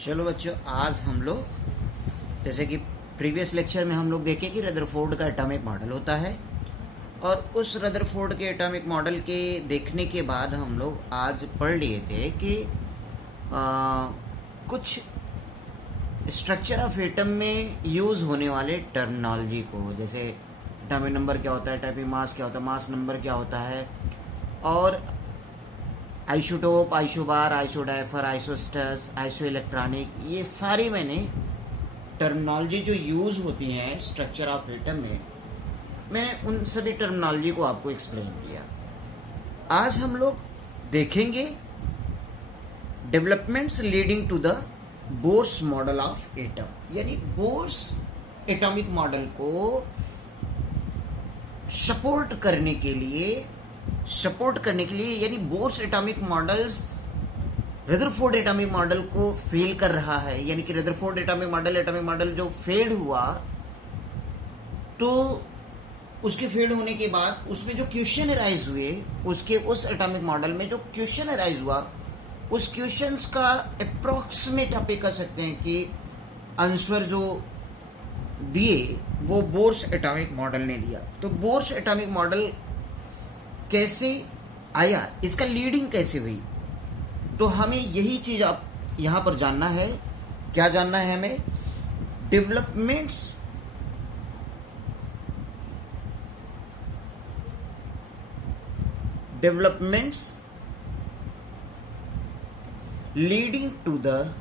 चलो बच्चों, आज हम लोग जैसे कि प्रीवियस लेक्चर में हम लोग देखे कि रदरफोर्ड का एटॉमिक मॉडल होता है, और उस रदरफोर्ड के एटॉमिक मॉडल के देखने के बाद हम लोग आज पढ़ लिए थे कि कुछ स्ट्रक्चर ऑफ एटम में यूज़ होने वाले टर्मिनोलॉजी को, जैसे एटॉमिक नंबर क्या होता है, एटॉमिक मास क्या होता है, मास नंबर क्या होता है, और आइसोटोप, आइसोबार, आइसोडाइफर, आइसोस्टर्स, आइसो इलेक्ट्रॉनिक, ये सारी मैंने टर्मिनोलॉजी जो यूज़ होती हैं स्ट्रक्चर ऑफ एटम में, मैंने उन सभी टर्मिनोलॉजी को आपको एक्सप्लेन किया। आज हम लोग देखेंगे developments leading to the Bohr's model of atom, यानी बोर्स एटॉमिक मॉडल को सपोर्ट करने के लिए यानी Bohr's atomic models Rutherford atomic model को फेल कर रहा है, यानी कि रदरफोर्ड एटॉमिक मॉडल जो फेल हुआ, तो उसके फेल होने के बाद उसमें जो क्वेश्चन अराइज हुए, उसके उस एटॉमिक मॉडल में जो क्वेश्चन अराइज हुआ, उस क्वेश्चंस का अप्रोक्सीमेट आप ये कह सकते हैं कि आंसर जो दिए वो बोर्स एटॉमिक मॉडल ने दिया। तो बोर्स एटॉमिक मॉडल कैसे आया, इसका लीडिंग कैसे हुई, तो हमें यही चीज आप यहां पर जानना है। क्या जानना है हमें? Developments leading to the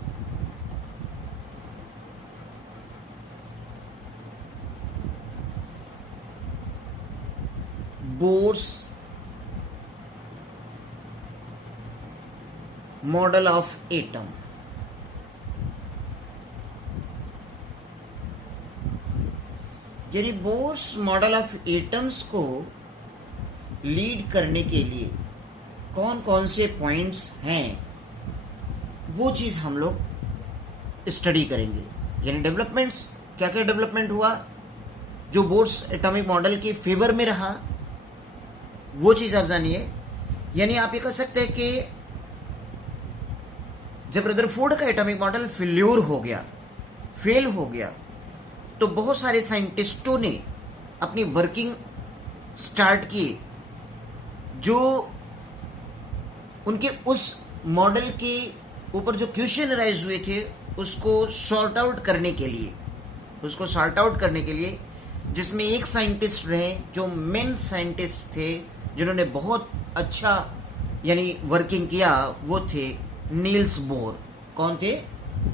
Bohr's model of atom. यानी बोर्स मॉडल ऑफ एटम्स को लीड करने के लिए कौन कौन से पॉइंट्स हैं, वो चीज हम लोग स्टडी करेंगे। यानी डेवलपमेंट्स, क्या क्या डेवलपमेंट हुआ जो बोर्स एटॉमिक मॉडल के फेवर में रहा, वो चीज आप जानिए। यानी आप ये कह सकते हैं कि जब रदरफोर्ड का एटॉमिक मॉडल फेल हो गया, तो बहुत सारे साइंटिस्टों ने अपनी वर्किंग स्टार्ट की, जो उनके उस मॉडल के ऊपर जो क्वेश्चन राइज हुए थे उसको सॉर्ट आउट करने के लिए जिसमें एक साइंटिस्ट रहे जो मेन साइंटिस्ट थे, जिन्होंने बहुत अच्छा यानी वर्किंग किया, वो थे नील्स बोर। कौन थे?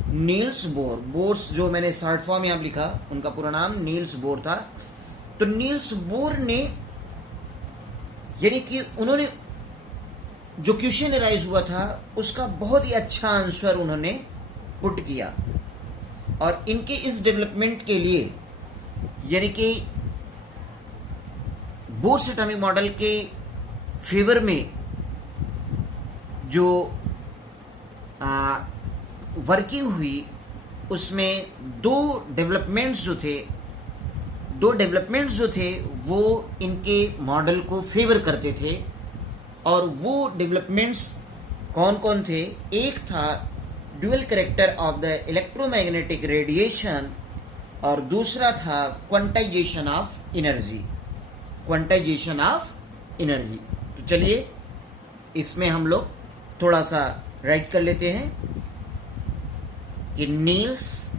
Niels Bohr. बोर्स जो मैंने शॉर्ट फॉर्म यहां लिखा, उनका पूरा नाम नील्स बोर था। तो नील्स बोर ने, यानी कि उन्होंने जो क्वेश्चन राइज हुआ था उसका बहुत ही अच्छा आंसर उन्होंने पुट किया, और इनके इस डेवलपमेंट के लिए, यानी कि बोर्स एटॉमिक मॉडल के फेवर में जो वर्किंग हुई, उसमें दो डेवलपमेंट्स जो थे वो इनके मॉडल को फेवर करते थे। और वो डेवलपमेंट्स कौन कौन थे? एक था dual character of the electromagnetic radiation, और दूसरा था क्वांटाइजेशन ऑफ एनर्जी। तो चलिए इसमें हम लोग थोड़ा सा राइट कर लेते हैं कि Niels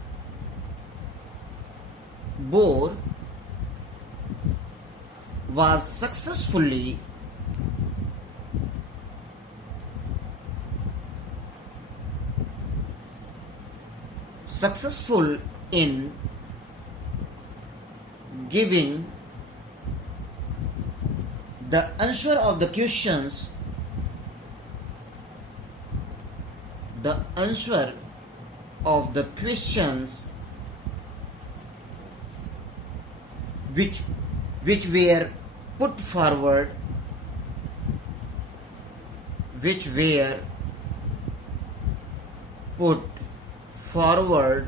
Bohr was successful in giving the answer of the questions which were put forward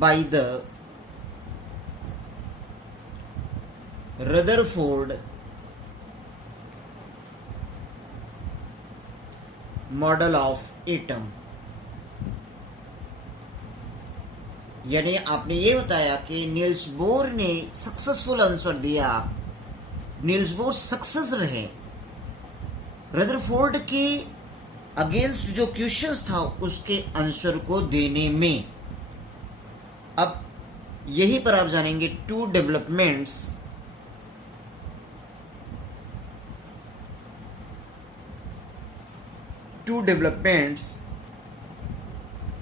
by the Rutherford model of atom, यानी आपने ये बताया कि नील्स बोर ने सक्सेसफुल आंसर दिया, नील्स बोर सक्सेस रहे रदरफोर्ड के अगेंस्ट जो क्वेश्चंस था उसके आंसर को देने में। अब यहीं पर आप जानेंगे two developments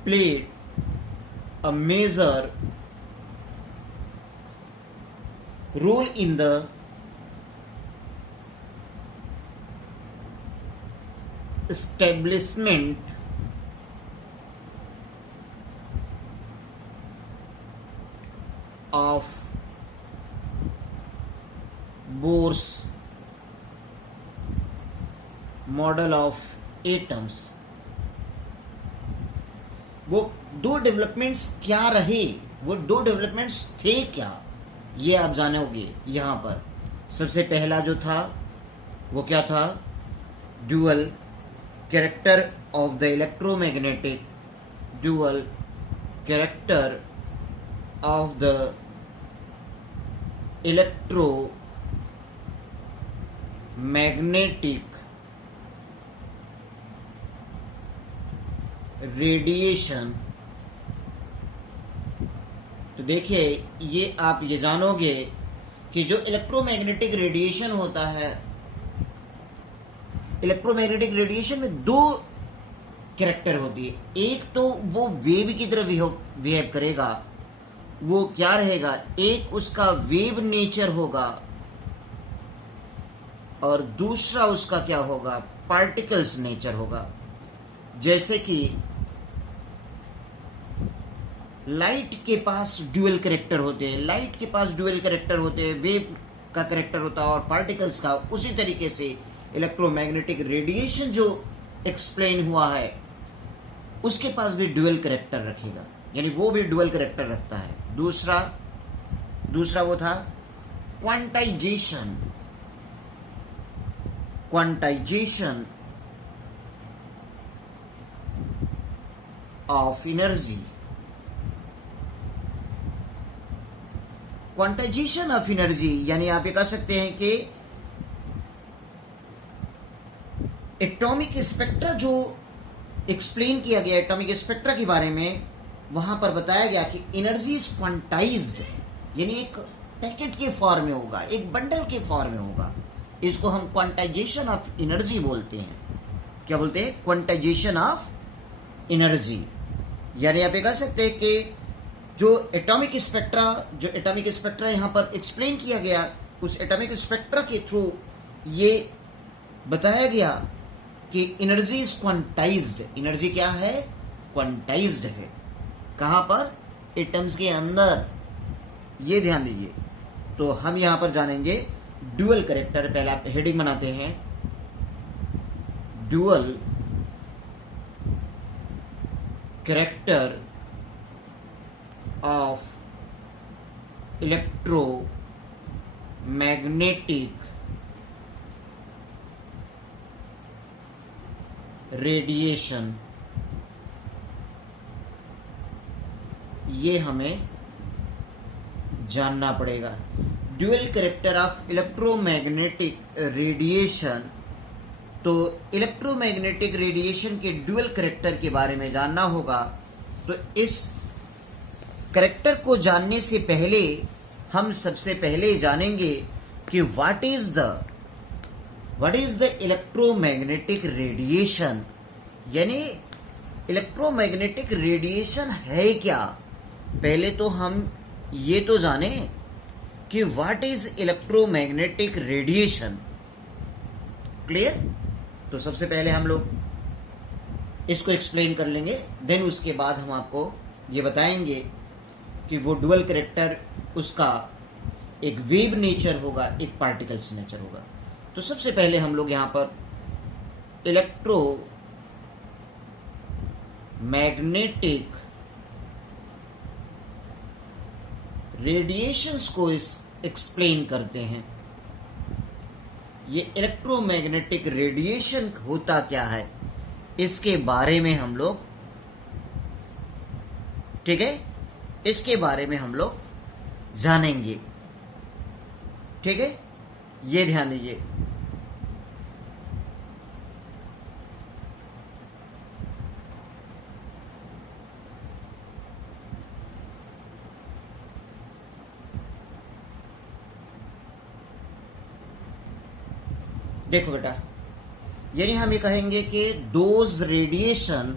played a major role in the establishment of Bohr's model of atoms। वो दो डेवलपमेंट्स क्या रहे, वो दो डेवलपमेंट्स थे क्या, ये आप जानोगे यहां पर। सबसे पहला जो था वो क्या था, dual character of the electromagnetic, dual character of the electromagnetic radiation. तो देखिए ये आप ये जानोगे कि जो इलेक्ट्रोमैग्नेटिक रेडिएशन होता है, इलेक्ट्रोमैग्नेटिक रेडिएशन में दो कैरेक्टर होती है। एक तो वो वेव की तरह बिहेव करेगा, वो क्या रहेगा, एक उसका वेव नेचर होगा और दूसरा उसका क्या होगा, पार्टिकल्स नेचर होगा। जैसे कि लाइट के पास ड्यूअल कैरेक्टर होते हैं, लाइट के पास ड्यूअल कैरेक्टर होते हैं, वेव का कैरेक्टर होता है और पार्टिकल्स का। उसी तरीके से इलेक्ट्रोमैग्नेटिक रेडिएशन जो एक्सप्लेन हुआ है उसके पास भी ड्यूअल कैरेक्टर रखेगा, यानी वो भी ड्यूअल कैरेक्टर रखता है। दूसरा वो था quantization of energy. Quantization of energy यानी आप ये कह सकते हैं कि एटॉमिक स्पेक्ट्रा जो एक्सप्लेन किया गया, एटॉमिक स्पेक्ट्रा के बारे में वहां पर बताया गया कि एनर्जी इज क्वांटाइज्ड, यानी एक पैकेट के फॉर्म में होगा, एक बंडल के फॉर्म में होगा। इसको हम क्वांटाइजेशन ऑफ एनर्जी बोलते हैं। क्या बोलते हैं, क्वांटाइजेशन ऑफ एनर्जी। यानी आप ये कह सकते हैं कि जो एटॉमिक स्पेक्ट्रा यहां पर एक्सप्लेन किया गया, उस एटॉमिक स्पेक्ट्रा के थ्रू ये बताया गया कि एनर्जी इज क्वांटाइज्ड। एनर्जी क्या है, क्वांटाइज्ड है। कहां पर, एटम्स के अंदर। ये ध्यान दीजिए। तो हम यहां पर जानेंगे ड्यूअल कैरेक्टर। पहले आप हेडिंग बनाते हैं, dual character of electromagnetic radiation. ये हमें जानना पड़ेगा। Dual character of electromagnetic radiation. तो इलेक्ट्रोमैग्नेटिक रेडिएशन के ड्यूअल कैरेक्टर के बारे में जानना होगा। तो इस कैरेक्टर को जानने से पहले हम सबसे पहले जानेंगे कि what is the electromagnetic radiation, यानी इलेक्ट्रोमैग्नेटिक रेडिएशन है क्या। पहले तो हम ये तो जाने कि what is electromagnetic radiation. Clear. तो सबसे पहले हम लोग इसको एक्सप्लेन कर लेंगे, देन उसके बाद हम आपको ये बताएंगे कि वो डुअल कैरेक्टर उसका एक वेव नेचर होगा, एक पार्टिकल्स नेचर होगा। तो सबसे पहले हम लोग यहां पर इलेक्ट्रोमैग्नेटिक रेडिएशंस को एक्सप्लेन करते हैं। ये इलेक्ट्रोमैग्नेटिक रेडिएशन होता क्या है, इसके बारे में हम लोग, ठीक है, इसके बारे में हम लोग जानेंगे। ठीक है, ये ध्यान दीजिए। देखो बेटा, यानी हम ये कहेंगे कि those radiations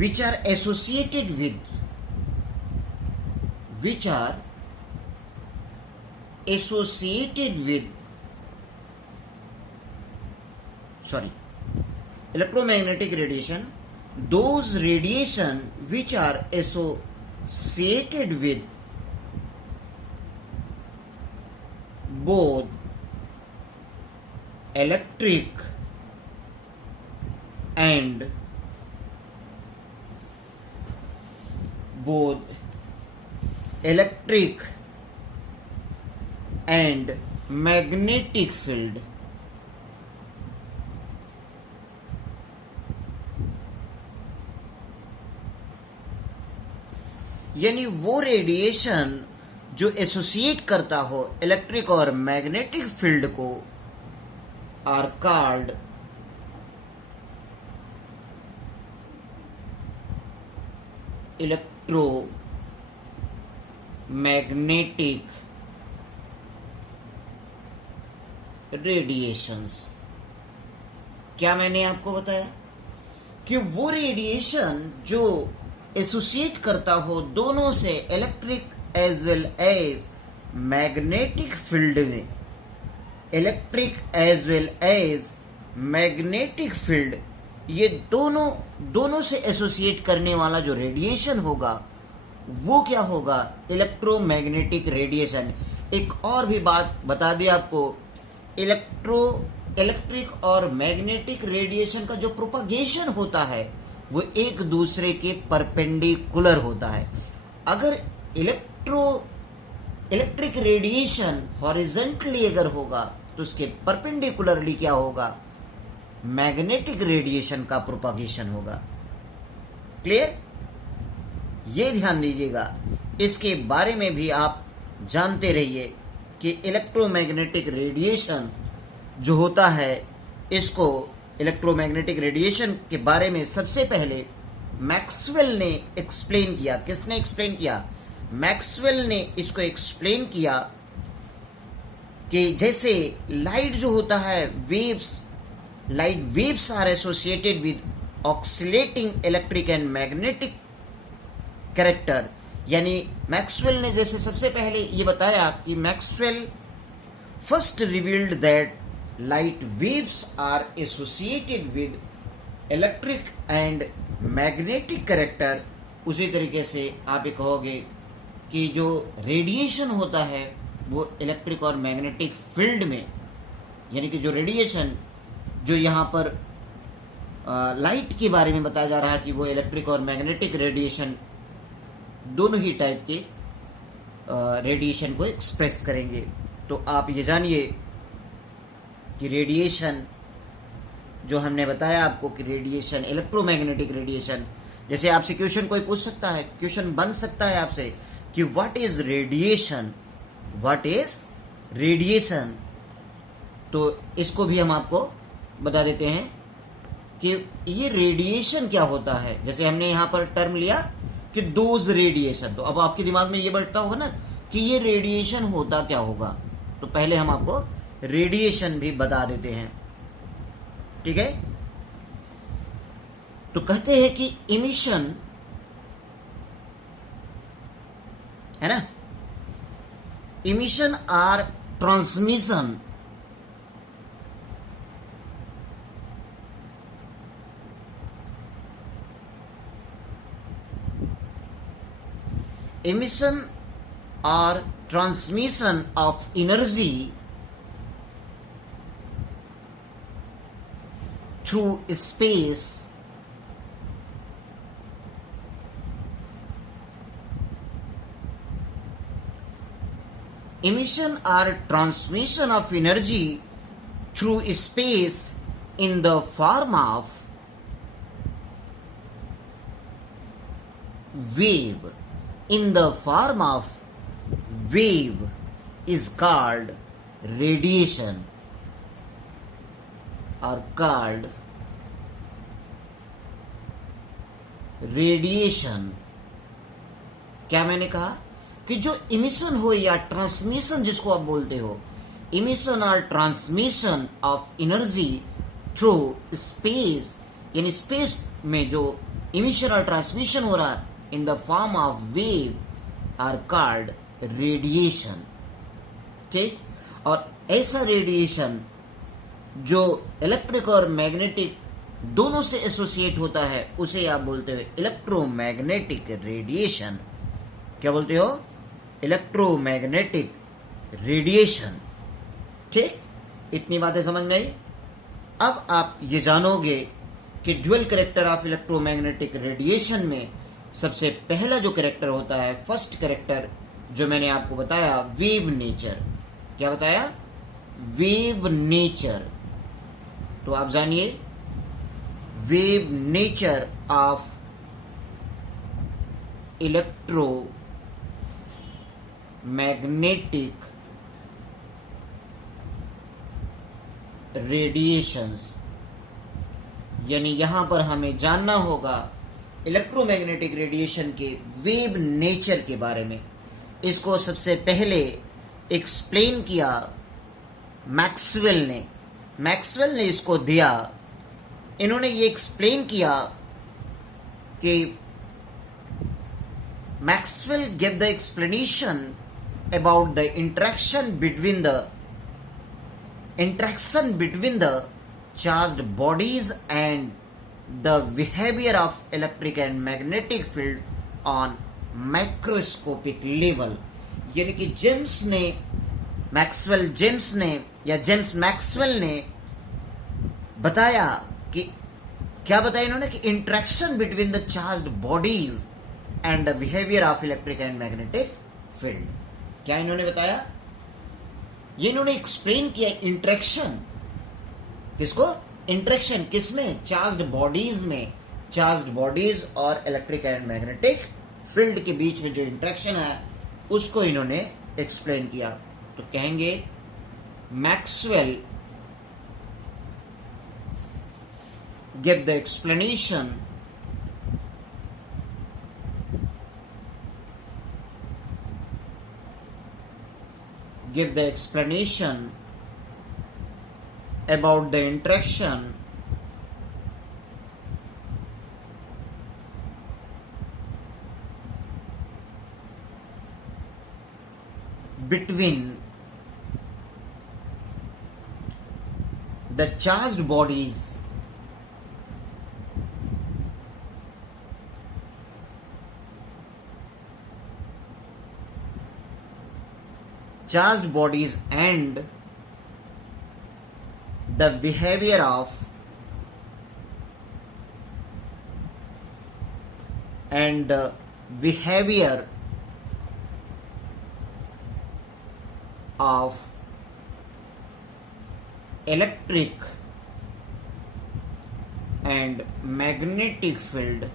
which are associated with electromagnetic radiation, those radiation which are associated with both electric and magnetic field, यानी वो रेडिएशन जो एसोसिएट करता हो इलेक्ट्रिक और मैग्नेटिक फील्ड को, आर कॉल्ड इलेक्ट्रोमैग्नेटिक रेडिएशंस। क्या मैंने आपको बताया कि वो रेडिएशन जो एसोसिएट करता हो दोनों से, electric as well as magnetic field में, electric as well as magnetic field, ये दोनों से एसोसिएट करने वाला जो रेडिएशन होगा वो क्या होगा? Electromagnetic radiation. एक और भी बात बता दी आपको, इलेक्ट्रिक और मैग्नेटिक रेडिएशन का जो प्रोपगेशन होता है वो एक दूसरे के परपेंडिकुलर होता है। अगर इलेक्ट्रिक रेडिएशन हॉरिजॉन्टली अगर होगा तो उसके परपेंडिकुलरली क्या होगा? मैग्नेटिक रेडिएशन का प्रोपगेशन होगा। क्लियर? ये ध्यान दीजिएगा, इसके बारे में भी आप जानते रहिए कि इलेक्ट्रोमैग्नेटिक रेडिएशन जो होता है, इसको इलेक्ट्रोमैग्नेटिक रेडिएशन के बारे में सबसे पहले मैक्सवेल ने एक्सप्लेन किया। किसने एक्सप्लेन किया? मैक्सवेल ने इसको एक्सप्लेन किया कि जैसे लाइट जो होता है, light waves are associated with oscillating electric and magnetic character. यानी मैक्सवेल ने जैसे सबसे पहले ये बताया कि Maxwell first revealed that light waves are associated with electric and magnetic character. उसी तरीके से आप ये कहोगे कि जो रेडिएशन होता है वो इलेक्ट्रिक और मैग्नेटिक फील्ड में, यानी कि जो रेडिएशन जो यहाँ पर लाइट के बारे में बताया जा रहा है कि वो इलेक्ट्रिक और मैग्नेटिक रेडिएशन दोनों ही टाइप के रेडिएशन को एक्सप्रेस करेंगे। तो आप ये जानिए कि रेडिएशन जो हमने बताया आपको कि रेडिएशन, इलेक्ट्रोमैग्नेटिक रेडिएशन, जैसे आपसे क्वेश्चन कोई पूछ सकता है, क्वेश्चन बन सकता है आपसे कि what is radiation, what is radiation, तो इसको भी हम आपको बता देते हैं कि ये रेडिएशन क्या होता है। जैसे हमने यहाँ पर टर्म लिया कि डोज रेडिएशन, तो अब आपके दिमाग में ये बैठता होगा ना कि ये रेडिएशन होता क्या होगा, तो पहले हम आपको रेडिएशन भी बता देते हैं। ठीक है, तो कहते हैं कि इमिशन है ना, emission or transmission, emission or transmission of energy through space emission or transmission of energy through space in the form of wave, in the form of wave is called radiation or called radiation. क्या मैंने कहा कि जो emission हो या transmission जिसको आप बोलते हो, इमिशन और transmission of energy through space, यानी स्पेस में जो इमिशन और ट्रांसमिशन हो रहा है in the form of wave are called radiation. ठीक, और ऐसा रेडिएशन जो इलेक्ट्रिक और मैग्नेटिक दोनों से एसोसिएट होता है उसे आप बोलते हो इलेक्ट्रोमैग्नेटिक रेडिएशन। क्या बोलते हो? Electromagnetic radiation. ठीक, इतनी बातें समझ में आई। अब आप ये जानोगे कि dual character of electromagnetic radiation में सबसे पहला जो कैरेक्टर होता है, फर्स्ट कैरेक्टर जो मैंने आपको बताया, वेव नेचर। क्या बताया? Wave nature. तो आप जानिए wave nature of electromagnetic radiations, यानी यहां पर हमें जानना होगा इलेक्ट्रोमैग्नेटिक रेडिएशन के वेव नेचर के बारे में। इसको सबसे पहले एक्सप्लेन किया मैक्सवेल ने। मैक्सवेल ने इसको दिया, इन्होंने ये एक्सप्लेन किया कि Maxwell gave the explanation about the interaction between the charged bodies and the behavior of electric and magnetic field on macroscopic level। यानी कि जेम्स मैक्सवेल ने बताया कि क्या बताया इन्होंने कि interaction between the charged bodies and the behaviour of electric and magnetic field. क्या इन्होंने बताया? ये इन्होंने एक्सप्लेन किया इंटरेक्शन। किसको? इंटरेक्शन किसमें? चार्ज्ड बॉडीज में। चार्ज्ड बॉडीज और इलेक्ट्रिक एंड मैग्नेटिक फील्ड के बीच में जो इंटरेक्शन है उसको इन्होंने एक्सप्लेन किया। तो कहेंगे Maxwell give the explanation about the interaction between the charged bodies and the behavior of electric and magnetic field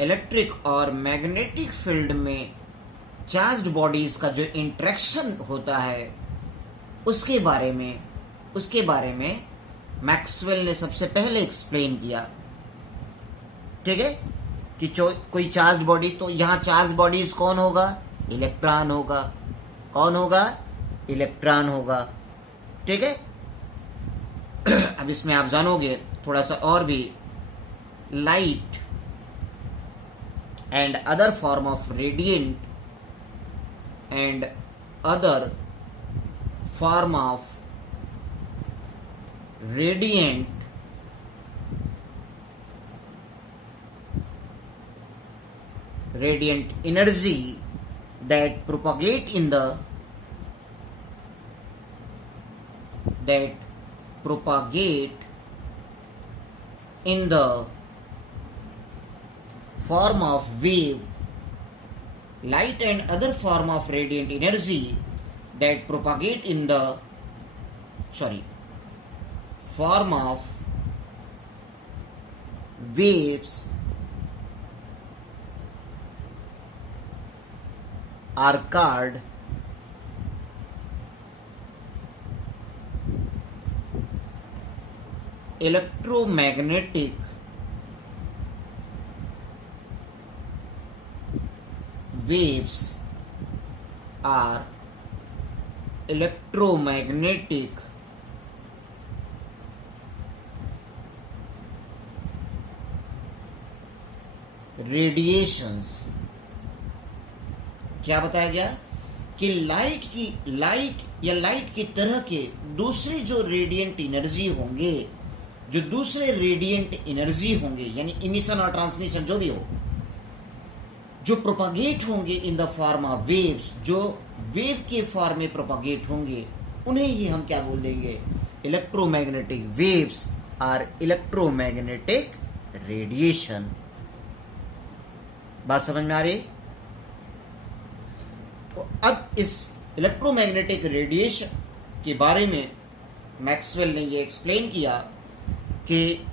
electric और मैग्नेटिक फील्ड में चार्ज्ड बॉडीज का जो इंटरेक्शन होता है उसके बारे में मैक्सवेल ने सबसे पहले एक्सप्लेन किया। ठीक है, कि कोई चार्ज्ड बॉडी, तो यहां चार्ज बॉडीज कौन होगा? इलेक्ट्रॉन होगा। कौन होगा? इलेक्ट्रॉन होगा। ठीक है, अब इसमें आप जानोगे थोड़ा सा और भी, light and other form of radiant and other form of radiant energy that propagate in the form of wave, light and other form of radiant energy that propagate in the form of waves are called electromagnetic waves are electromagnetic radiations. क्या बताया गया कि light की तरह के दूसरे जो radiant energy होंगे यानी इमिशन और ट्रांसमिशन जो भी हो, जो प्रोपागेट होंगे in the form of waves, जो वेव के फॉर्म में प्रोपागेट होंगे, उन्हें ही हम क्या बोल देंगे? Electromagnetic waves or electromagnetic radiation. बात समझ में आ रही? तो अब इस इलेक्ट्रोमैग्नेटिक रेडिएशन के बारे में मैक्सवेल ने ये एक्सप्लेन किया कि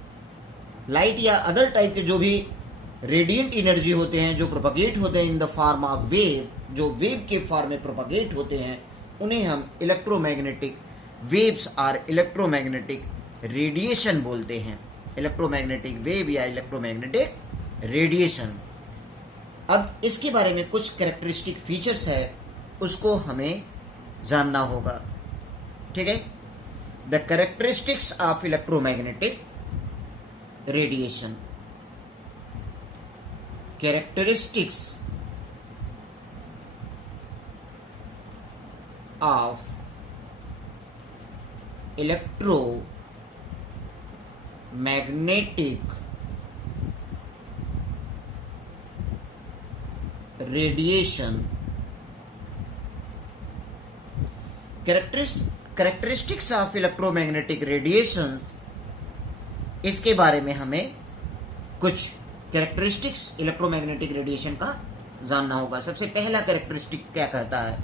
लाइट या अदर टाइप के जो भी रेडिएंट एनर्जी होते हैं, जो प्रोपागेट होते हैं इन द फॉर्म ऑफ वेव, जो वेव के फॉर्म में प्रोपागेट होते हैं, उन्हें हम इलेक्ट्रोमैग्नेटिक वेव्स और इलेक्ट्रोमैग्नेटिक रेडिएशन बोलते हैं। इलेक्ट्रोमैग्नेटिक वेव या इलेक्ट्रोमैग्नेटिक रेडिएशन। अब इसके बारे में कुछ कैरेक्टरिस्टिक फीचर्स है, उसको हमें जानना होगा। ठीक है? The characteristics of electromagnetic radiation. Characteristics of electromagnetic radiation. Characteristics of electromagnetic radiations, इसके बारे में हमें कुछ कैरेक्टरिस्टिक्स इलेक्ट्रोमैग्नेटिक रेडिएशन का जानना होगा। सबसे पहला कैरेक्टरिस्टिक क्या कहता है?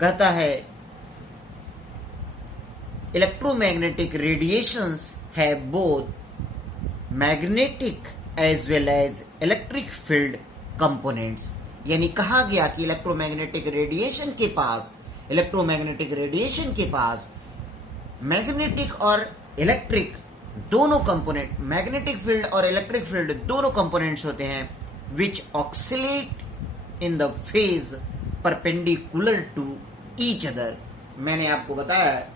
कहता है electromagnetic radiations have both magnetic as well as electric field components. यानी कहा गया कि इलेक्ट्रोमैग्नेटिक रेडिएशन के पास मैग्नेटिक और इलेक्ट्रिक दोनों कंपोनेंट, मैग्नेटिक फील्ड और इलेक्ट्रिक फील्ड दोनों कंपोनेंट्स होते हैं, which oscillate in the phase perpendicular to each other. मैंने आपको बताया